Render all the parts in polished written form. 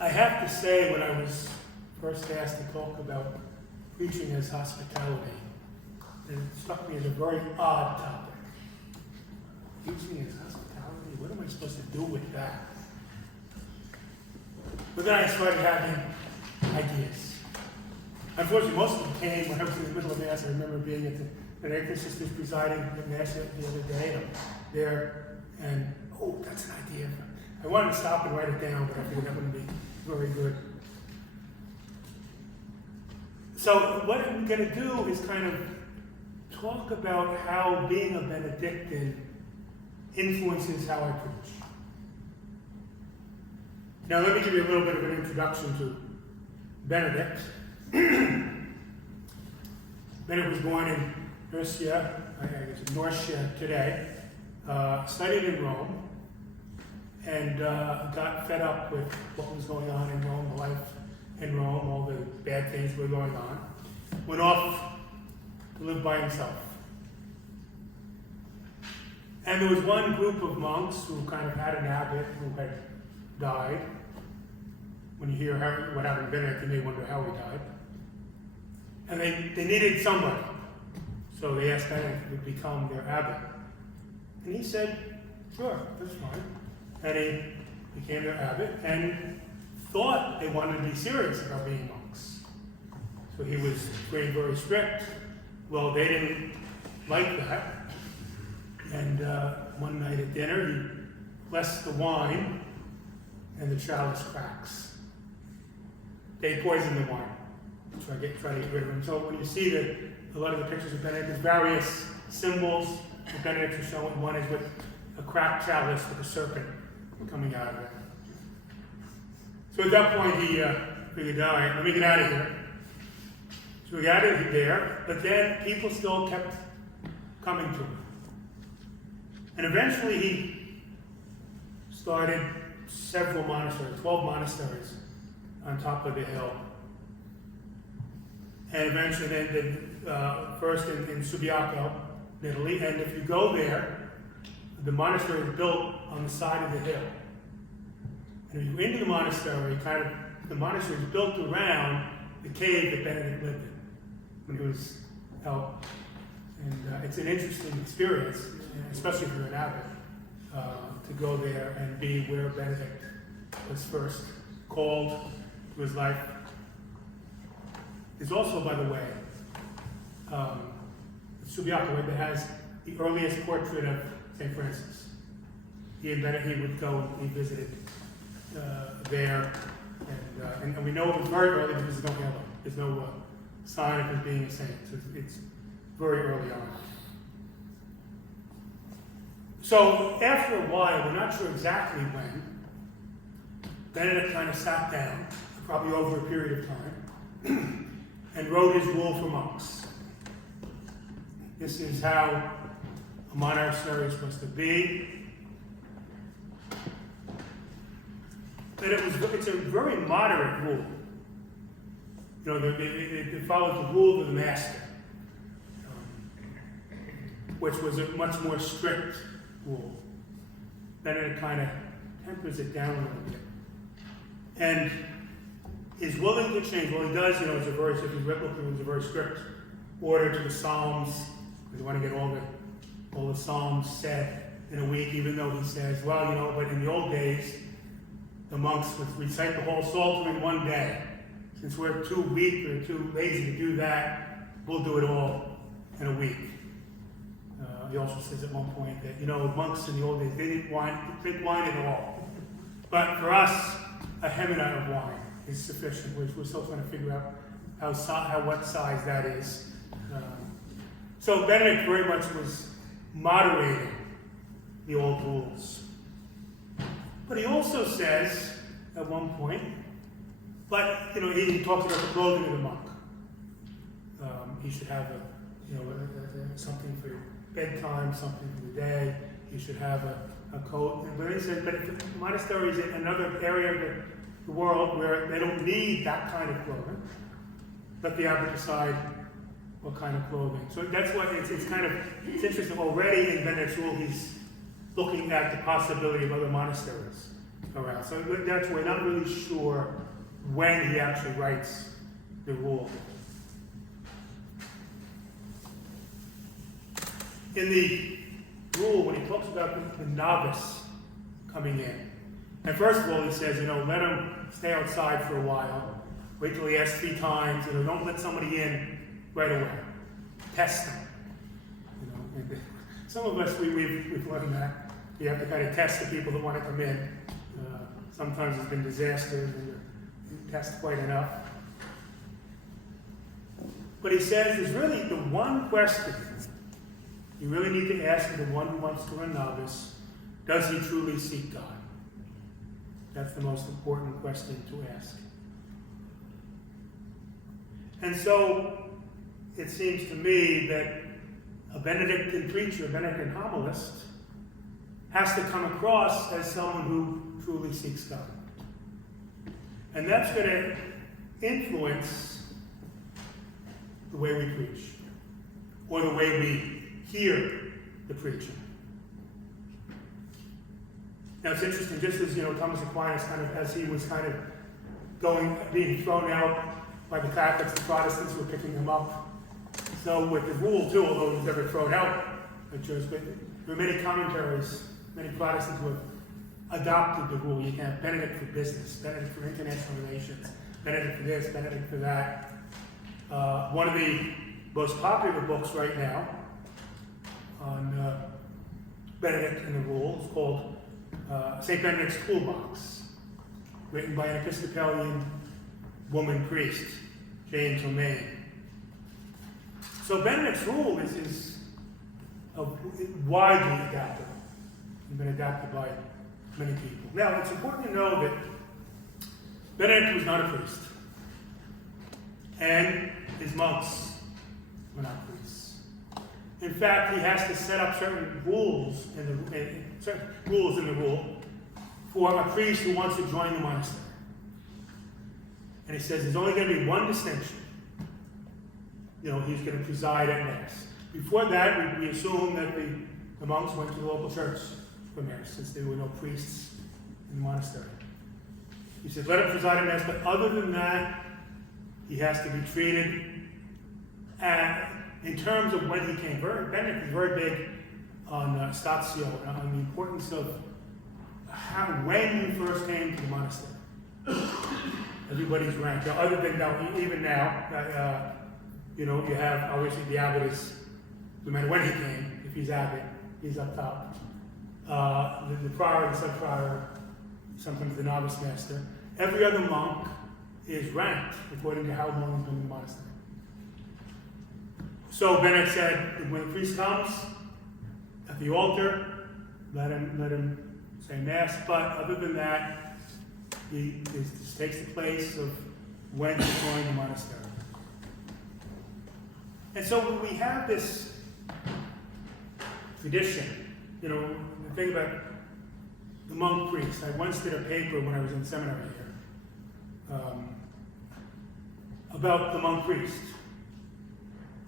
I have to say, when I was first asked to talk about preaching as hospitality, it struck me as a very odd topic. Preaching as hospitality? What am I supposed to do with that? But then I started having ideas. Unfortunately, most of them came when I was in the middle of Mass. I remember being at the Benedictine sisters presiding at Mass the other day, and I'm there, and oh, that's an idea. I wanted to stop and write it down, but I figured that wouldn't be very good. So what I'm going to do is kind of talk about how being a Benedictine influences how I preach. Now let me give you a little bit of an introduction to Benedict. Benedict was born in Nurcia, I guess Norcia today, studied in Rome, and got fed up with what was going on in Rome, the life in Rome, all the bad things were going on. Went off to live by himself. And there was one group of monks who kind of had an abbot who had died. When you hear what happened to Benedict, you may wonder how he died. And they needed somebody. So they asked Benedict to become their abbot. And he said, sure, that's fine. And he became their abbot and thought they wanted to be serious about being monks. So he was very, very strict. Well, they didn't like that. And one night at dinner, he blessed the wine, and the chalice cracks. They poisoned the wine to try to get rid of him. So when you see a lot of the pictures of Benedict, there's various symbols that Benedict is showing. One is with a cracked chalice with a serpent coming out of it. So at that point, he figured, all right, let me get out of here. So he got out of there, but then people still kept coming to him. And eventually he started several monasteries, 12 monasteries on top of the hill. And eventually, first in Subiaco, Italy, and if you go there, the monastery is built on the side of the hill. And if you go into the monastery, the monastery is built around the cave that Benedict lived in when he was out. And it's an interesting experience, especially if you're an abbot, to go there and be where Benedict was first called to his life. There's also, by the way, Subiaco that has the earliest portrait of St. Francis. He would go and he visited there, and we know it was very early because there's no sign of him being a saint. So it's very early on. So after a while, we're not sure exactly when, Benedict kind of sat down, probably over a period of time, and wrote his rule for monks. This is how a monastery is supposed to be. But it's a very moderate rule. You know, it follows the rule of the master, which was a much more strict rule. Benedict kind of tempers it down a little bit. And is willing to change. Well, he does, it's a very, if you look at it, it's a very strict order to the Psalms. We want to get all the Psalms said in a week, even though he says, well, but in the old days, the monks would recite the whole Psalter in one day. Since we're too weak or too lazy to do that, we'll do it all in a week. He also says at one point that, monks in the old days, they didn't drink wine at all. But for us, a hemina of wine is sufficient. We're still trying to figure out what size that is. So Benedict very much was moderating the old rules. But he also says at one point, he talks about the clothing of the monk. He should have something for bedtime, something for the day. He should have a coat. But he said, but if the monastery is in another area of the world where they don't need that kind of clothing, let the abbot decide what kind of clothing. So that's what it's interesting. Already in Benedict's rule, he's looking at the possibility of other monasteries. around. So that's we're not really sure when he actually writes the rule. In the rule, when he talks about the novice coming in, and first of all he says, let him stay outside for a while, wait till he asks 3 times, don't let somebody in right away. Test them. And some of us, we've learned that. You have to kind of test the people that want to come in. Sometimes it's been disasters, and you test quite enough. But he says there's really the one question you really need to ask the one who wants to learn novice: does he truly seek God? That's the most important question to ask. And so it seems to me that a Benedictine preacher, a Benedictine homilist, has to come across as someone who truly seeks God. And that's going to influence the way we preach, or the way we hear the preaching. Now it's interesting, just as Thomas Aquinas as he was being thrown out by the Catholics, the Protestants were picking him up. So with the rule too, although he was never thrown out of church, but there are many commentaries, many Protestants who have adopted the rule. You can have Benedict for business, Benedict for international relations, Benedict for this, Benedict for that. One of the most popular books right now on Benedict and the Rule is called St. Benedict's Toolbox, written by an Episcopalian woman priest, James O'Main. So Benedict's Rule is widely adapted. It's been adapted by many people. Now, it's important to know that Benedict was not a priest, and his monks were not priests. In fact, he has to set up certain rules in the rule for a priest who wants to join the monastery. And he says there's only going to be one distinction. He's going to preside at Mass. Before that, we assume that the monks went to the local church for Mass, since there were no priests in the monastery. He says, let him preside at Mass, but other than that, he has to be treated in terms of when he came. Benedict is very big on statio, on the importance of when you first came to the monastery. Everybody's ranked. Now, other than now, even now, you have obviously the abbot is, no matter when he came, if he's abbot, he's up top. The prior, the sub-prior, sometimes the novice master. Every other monk is ranked according to how long he's been in the monastery. So Benedict said, when the priest comes at the altar, let him say Mass, but other than that, he just takes the place of when to join the monastery. And so we have this tradition, the thing about the monk priest. I once did a paper when I was in seminary here about the monk priest.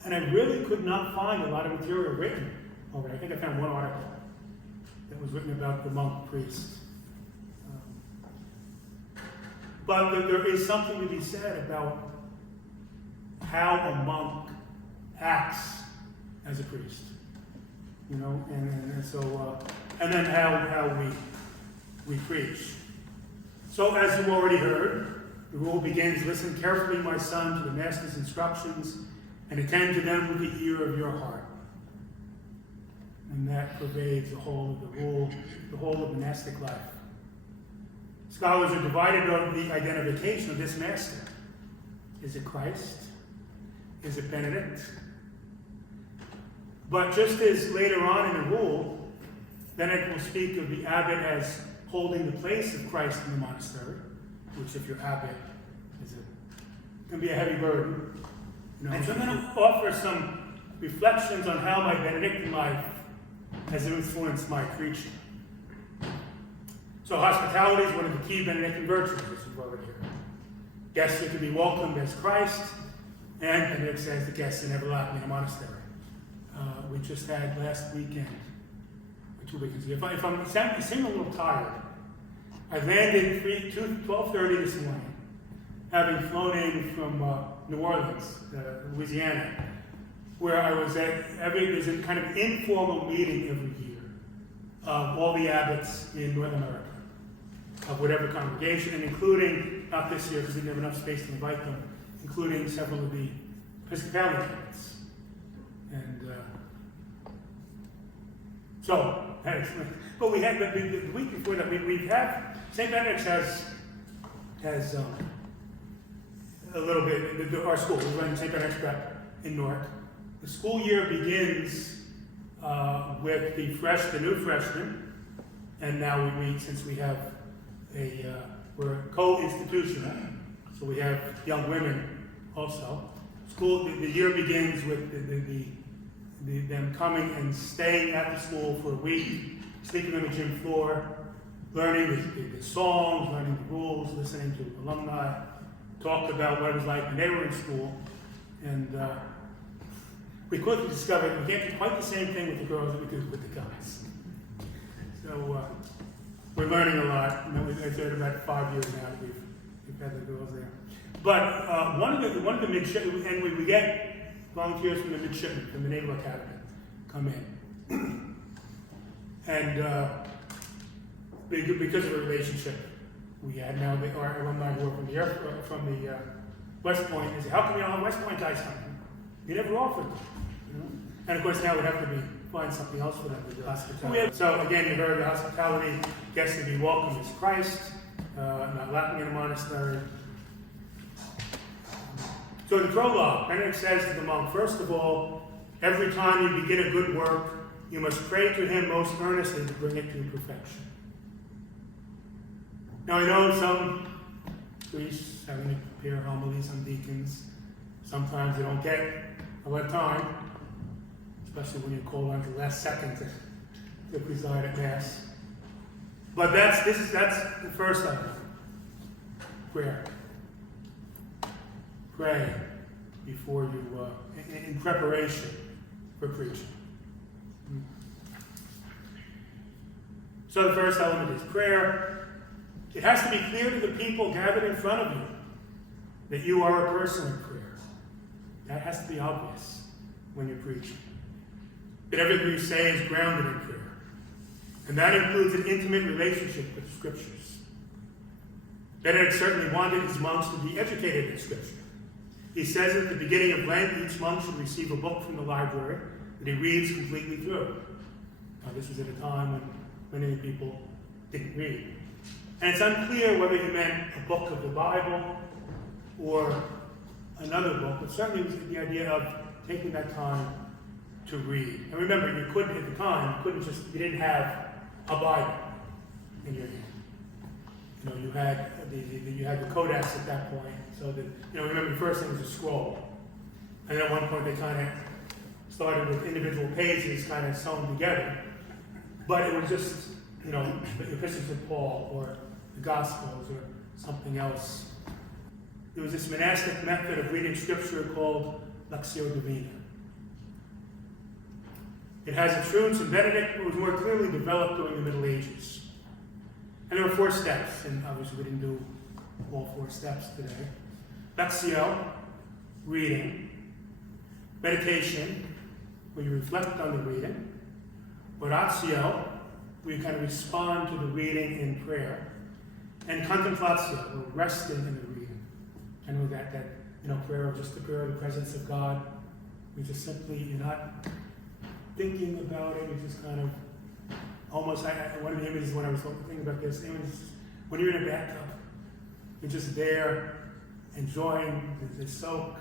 And I really could not find a lot of material written over it. I think I found one article that was written about the monk priest. But there is something to be said about how a monk acts as a priest, and so and then how we preach. So as you already heard, the rule begins: listen carefully, my son, to the master's instructions, and attend to them with the ear of your heart. And that pervades the whole of the rule, the whole of monastic life. Scholars are divided on the identification of this master. Is it Christ? Is it Benedict? But just as later on in the rule, Benedict will speak of the abbot as holding the place of Christ in the monastery, which if you're abbot can be a heavy burden. And so I'm going to offer some reflections on how my Benedictine life has influenced my preaching. So hospitality is one of the key Benedictine virtues, as you've already heard. Guests are to be welcomed as Christ, and Benedict says the guests are never lacking in a monastery. We just had last weekend, or 2 weekends ago. If I'm seeming a little tired, I landed 12:30 this morning, having flown in from New Orleans, Louisiana, where I was at. There's a kind of informal meeting every year of all the abbots in North America, of whatever congregation, and including, not this year because we didn't have enough space to invite them, including several of the Episcopalian abbots. And but we had the week before that. We have St. Benedict has a little bit. Our school, we run St. Benedict's Prep in Newark. The school year begins with the new freshmen, and now we meet since we have we're co-institutional, so we have young women also. The year begins with them coming and staying at the school for a week, sleeping on the gym floor, learning the songs, learning the rules, listening to alumni, talked about what it was like when they were in school, and we quickly discovered we can't do quite the same thing with the girls that we do with the guys. So we're learning a lot. I've been about 5 years now that we've had the girls there. But one of the midshipmen, and we get volunteers from the midshipmen, from the Naval Academy, come in. And because of the relationship we had, now our alumni who are from the West Point, they say, how come you all have West Point guys coming? You never offered them. You know? And of course now we'd have to find something else for them to do. Hospitality. So again, you heard the hospitality, gets to be welcome as Christ, not lacking in a monastery. So the prologue, Benedict says to the monk, first of all, every time you begin a good work, you must pray to him most earnestly to bring it to perfection. Now I know some priests having to prepare homilies, some deacons, sometimes they don't get a lot of time, especially when you're called on to the last second to preside at Mass. But that's the first item. Prayer. Pray before you, in preparation for preaching. So the first element is prayer. It has to be clear to the people gathered in front of you that you are a person of prayer. That has to be obvious when you're preaching. That everything you say is grounded in prayer. And that includes an intimate relationship with the Scriptures. Benedict certainly wanted his monks to be educated in Scripture. He says at the beginning of Lent, each monk should receive a book from the library that he reads completely through. Now, this was at a time when many people didn't read. And it's unclear whether he meant a book of the Bible or another book, but certainly it was the idea of taking that time to read. And remember, you couldn't, at the time, you didn't have a Bible in your hand. You know, you had the codex at that point, so that, remember the first thing was a scroll. And then at one point they kind of started with individual pages kind of sewn together. But it was just, the epistles of Paul or the Gospels or something else. There was this monastic method of reading Scripture called Lectio Divina. It has its roots in Benedict, but was more clearly developed during the Middle Ages. And there were 4 steps, and obviously we didn't do all 4 steps today. Lectio, reading. Meditation, where you reflect on the reading. Oratio, where you kind of respond to the reading in prayer. And contemplatio, or resting in the reading. I know that prayer, just the prayer of the presence of God. You just simply, you're not thinking about it, you're just kind of almost, one of the images when I was thinking about this, when you're in a bathtub, you're just there, enjoying the soak.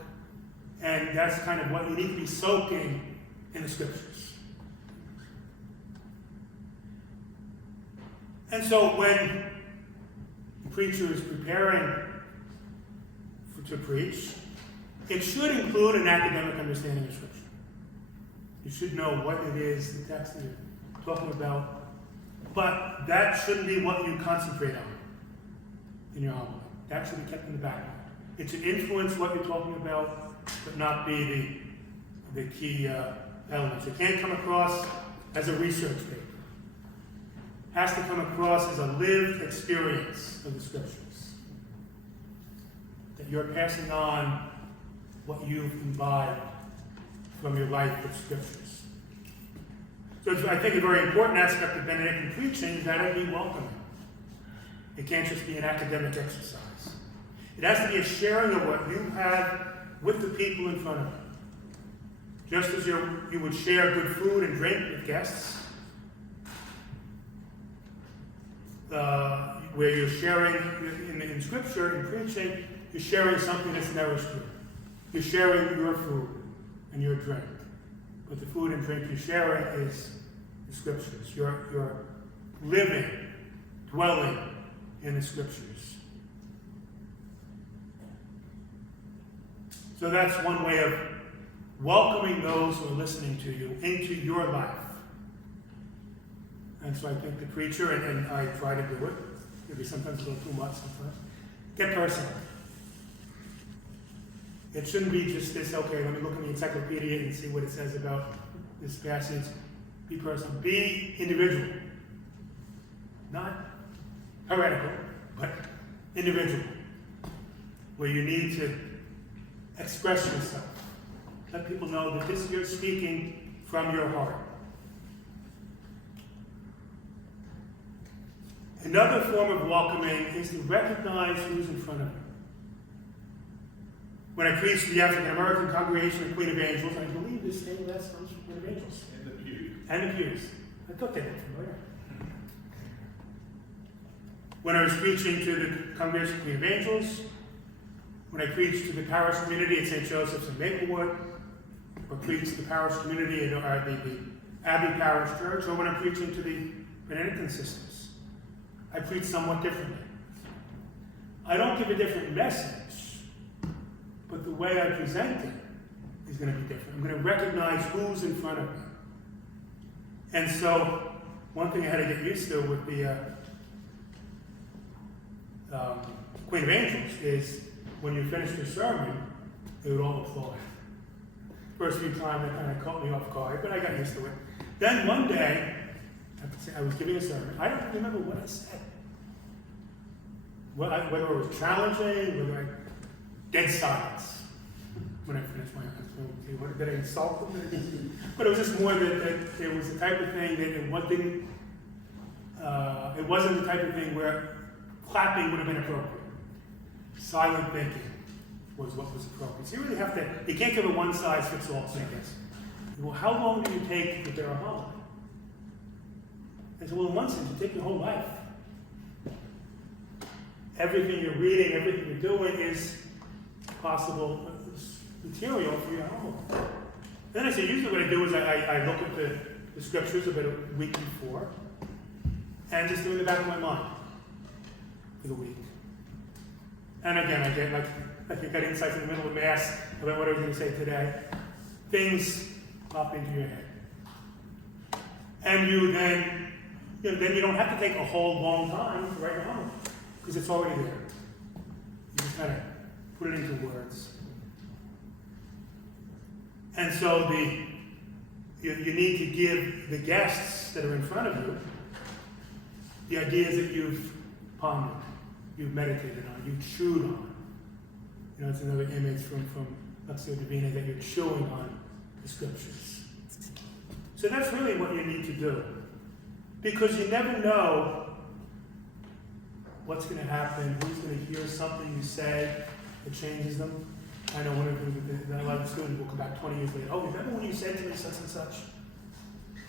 And that's kind of what you need to be soaking in the Scriptures. And so when the preacher is preparing to preach, it should include an academic understanding of Scripture. You should know what it is, the text that you're talking about, but that shouldn't be what you concentrate on in your homily. That should be kept in the background. It should influence what you're talking about, but not be the key elements. It can't come across as a research paper. has to come across as a lived experience of the Scriptures. That you're passing on what you've imbibed from your life with Scriptures. So I think a very important aspect of Benedictine preaching is that it be welcoming. It can't just be an academic exercise. It has to be a sharing of what you have with the people in front of you. Just as you would share good food and drink with guests, where you're sharing in Scripture, in preaching, you're sharing something that's nourished you. You're sharing your food and your drink. But the food and drink you're sharing is the Scriptures. You're living, dwelling in the Scriptures. So that's one way of welcoming those who are listening to you into your life. And so I think the preacher, and I try to do it, maybe sometimes a little too much sometimes, get personal. It shouldn't be just this, okay, let me look in the encyclopedia and see what it says about this passage. Be personal. Be individual. Not heretical, but individual. Where you need to express yourself. Let people know that this you're speaking from your heart. Another form of welcoming is to recognize who's in front of you. When I preached to the African American congregation of Queen of Angels, I believe this name last comes from Queen of Angels. And the pews. And the pews. I thought they looked familiar. When I was preaching to the congregation of Queen of Angels, when I preached to the parish community at St. Joseph's in Maplewood, or preached to the parish community at the Abbey Parish Church, or when I'm preaching to the Benedictine sisters, I preach somewhat differently. I don't give a different message, but the way I present it is going to be different. I'm going to recognize who's in front of me. And so, one thing I had to get used to with the Queen of Angels is when you finish the sermon, they would all applaud. First few times, that kind of caught me off guard, but I got used to it. Then one day, I was giving a sermon. I don't remember what I said. Whether it was challenging, whether dead silence when I finished my answer. Did I insult them? But it was just more that it was the type of thing that it wasn't the type of thing where clapping would have been appropriate. Silent thinking was what was appropriate. So you really have to, you can't give a one-size-fits-all thing. Well, how long do you take to prepare a homily? I said, well, in one sense, you take your whole life. Everything you're reading, everything you're doing is possible material for your homily. Then I said, usually what I do is I look at the Scriptures about a week before, and just do it in the back of my mind for the week. And again, I think I got insights in the middle of Mass about what I was going to say today. Things pop into your head. And you then you don't have to take a whole long time to write your homily, because it's already there. You just kind of put it into words. And so you need to give the guests that are in front of you the ideas that you've pondered, you've meditated on, you've chewed on. It's another image from Lectio Divina that you're chewing on the Scriptures. So that's really what you need to do. Because you never know what's going to happen, who's going to hear something you say that changes them. I know one of the things that a lot of students will come back 20 years later. Oh, remember when you said to me such and such?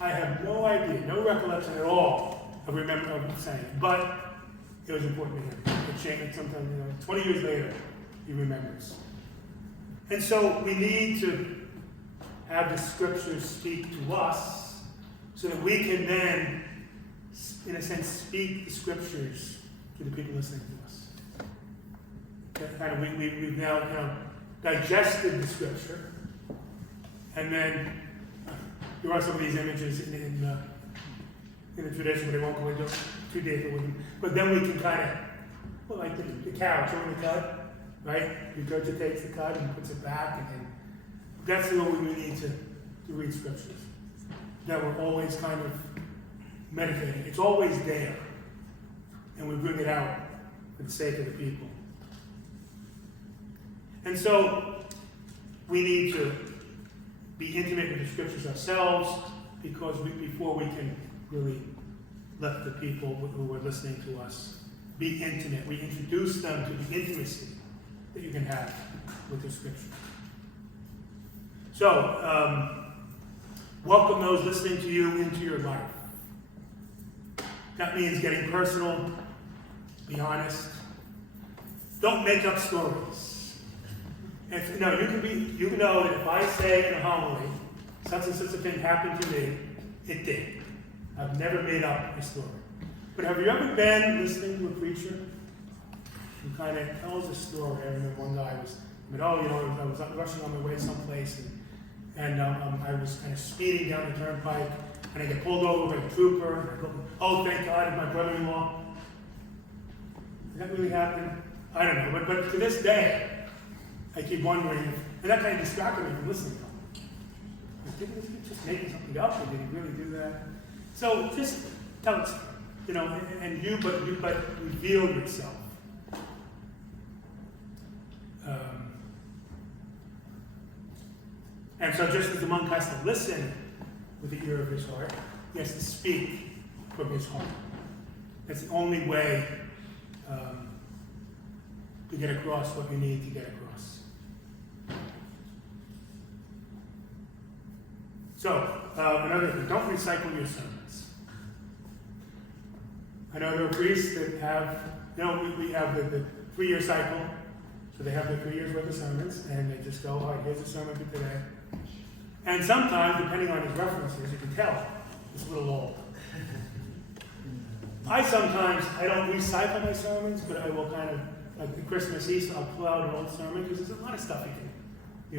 I have no idea, no recollection at all of saying it. But it was important to him. It changed sometimes, 20 years later, he remembers. And so we need to have the Scriptures speak to us so that we can then, in a sense, speak the Scriptures to the people listening to us. And we've now digested the Scripture, and then there are some of these images in the tradition, but I won't go into too deeply with them. But then we can kind of, like the cow chewing the cud, right? Regurgitates the cud and puts it back, and that's the way we need to read Scriptures. That we're always kind of meditating. It's always there. And we bring it out for the sake of the people. And so, we need to be intimate with the scriptures ourselves, because before we can really let the people who are listening to us be intimate. We introduce them to the intimacy that you can have with the scripture. So, welcome those listening to you into your life. That means getting personal, be honest. Don't make up stories. You can know that if I say in a homily, such and such a thing happened to me, it did. I've never made up a story. But have you ever been listening to a preacher who kind of tells a story? I remember one guy I was rushing on my way someplace, and I was kind of speeding down the turnpike, and I get pulled over by a trooper, and I go, oh, thank God, it's my brother-in-law. Did that really happen? I don't know, but to this day, I keep wondering, and that kind of distracted me from listening to him. Did he just making something up, or did he really do that? So just tell us, but reveal yourself. And so just as the monk has to listen with the ear of his heart, he has to speak from his heart. That's the only way to get across what you need to get across. So, another thing, don't recycle your sermons. I know there are priests that have, we have the 3-year cycle, so they have their 3 years worth of sermons, and they just go, all right, here's a sermon for today. And sometimes, depending on his references, you can tell it's a little old. I don't recycle my sermons, but I will kind of, like the Christmas Easter, I'll pull out an old sermon, because there's a lot of stuff you can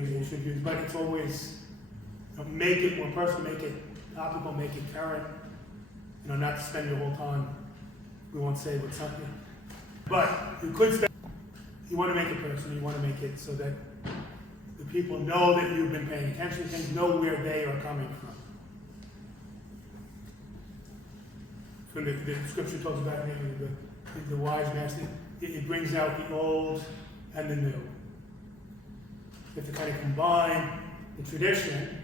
use and you should use, but it's always, make it more personal, make it topical, make it current, not to spend your whole time, we won't say what's something. But you want to make it personal, you want to make it so that the people know that you've been paying attention to things, know where they are coming from. When the scripture talks about maybe the wise master, it brings out the old and the new. You have to kind of combine the tradition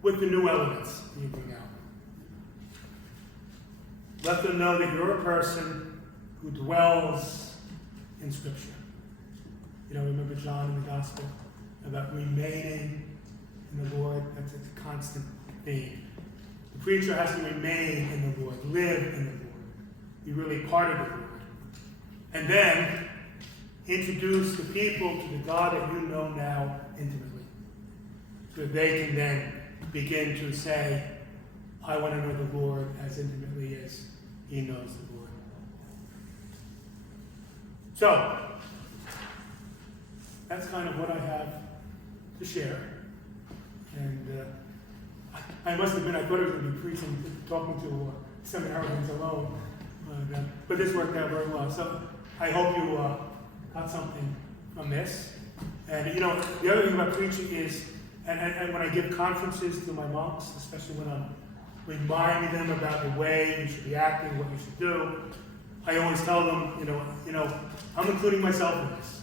with the new elements that you bring out. Let them know that you're a person who dwells in scripture. Remember John in the gospel about remaining in the Lord? That's a constant theme. The preacher has to remain in the Lord, live in the Lord, be really part of the Lord. And then introduce the people to the God that you know now intimately. So that they can then begin to say, I want to know the Lord as intimately as he knows the Lord. So, that's kind of what I have to share. And I must admit, I thought I was going to be preaching, talking to seminarians alone. But this worked out very well. So I hope you got something from this. And the other thing about preaching is, and when I give conferences to my monks, especially when I'm reminding them about the way you should be acting, what you should do, I always tell them, I'm including myself in this.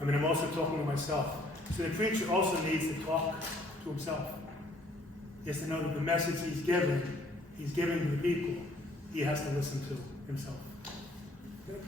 I'm also talking to myself. So the preacher also needs to talk to himself. He has to know that the message he's giving to the people, he has to listen to himself. Okay?